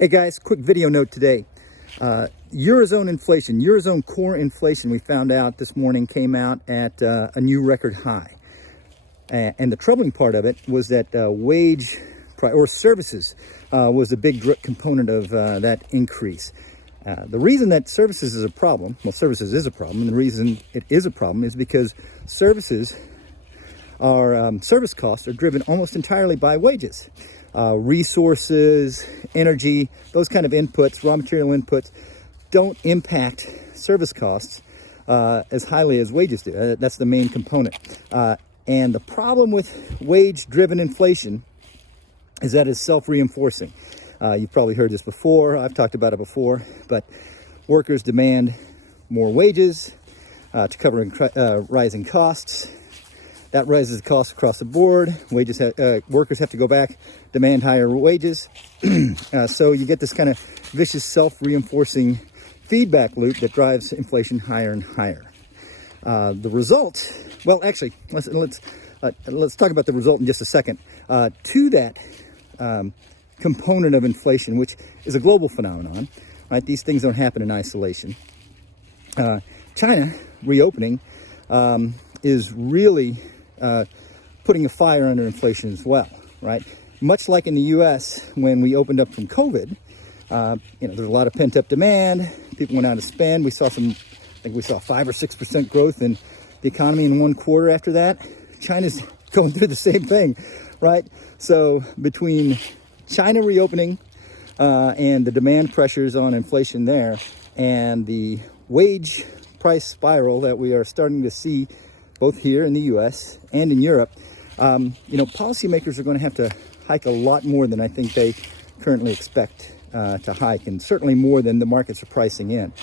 Hey guys, quick video note today. Eurozone inflation, Eurozone core inflation, we found out this morning came out at a new record high. And the troubling part of it was that wage or services was a big component of that increase. The reason that services is a problem, and the reason it is a problem is because service costs are driven almost entirely by wages. Resources, energy, those kind of inputs, raw material inputs, don't impact service costs as highly as wages do. That's the main component. And the problem with wage-driven inflation is that it's self-reinforcing. You've probably heard this before. I've talked about it before, but workers demand more wages to cover rising costs. That raises the costs across the board. Workers have to go back, demand higher wages. So you get this kind of vicious self-reinforcing feedback loop that drives inflation higher and higher. The result, well, actually, let's talk about the result in just a second. To that component of inflation, which is a global phenomenon, right? These things don't happen in isolation. China reopening is really putting a fire under inflation as well, right? Much like in the U.S. when we opened up from COVID, there's a lot of pent-up demand. People went out to spend. I think we saw 5 or 6% growth in the economy in one quarter after that. China's going through the same thing, right? So between China reopening and the demand pressures on inflation there and the wage price spiral that we are starting to see both here in the U.S. and in Europe, policymakers are going to have to hike a lot more than I think they currently expect to hike, and certainly more than the markets are pricing in.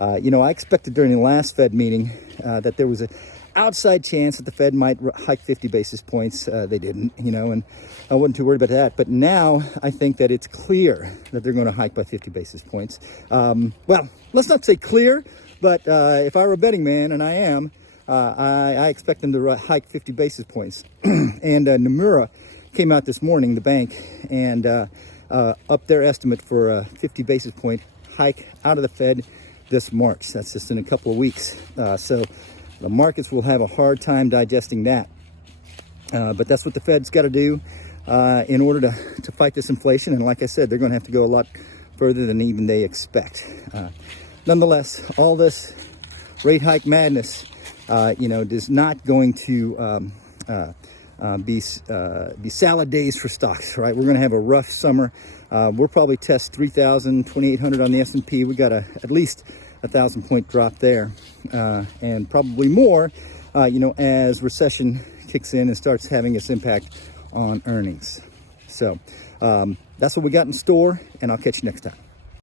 I expected during the last Fed meeting that there was an outside chance that the Fed might hike 50 basis points. They didn't, and I wasn't too worried about that. But now I think that it's clear that they're going to hike by 50 basis points. Well, let's not say clear, but if I were a betting man, and I am, I expect them to hike 50 basis points. And Nomura came out this morning, the bank, and upped their estimate for a 50 basis point hike out of the Fed this March. That's just in a couple of weeks. So the markets will have a hard time digesting that. But that's what the Fed's got to do in order to fight this inflation. And like I said, they're going to have to go a lot further than even they expect. Nonetheless, all this rate hike madness is not going to be salad days for stocks, right? We're going to have a rough summer. We'll probably test 3,000, 2,800 on the S&P. We got at least 1,000 point drop there, and probably more, as recession kicks in and starts having its impact on earnings. So that's what we got in store, and I'll catch you next time.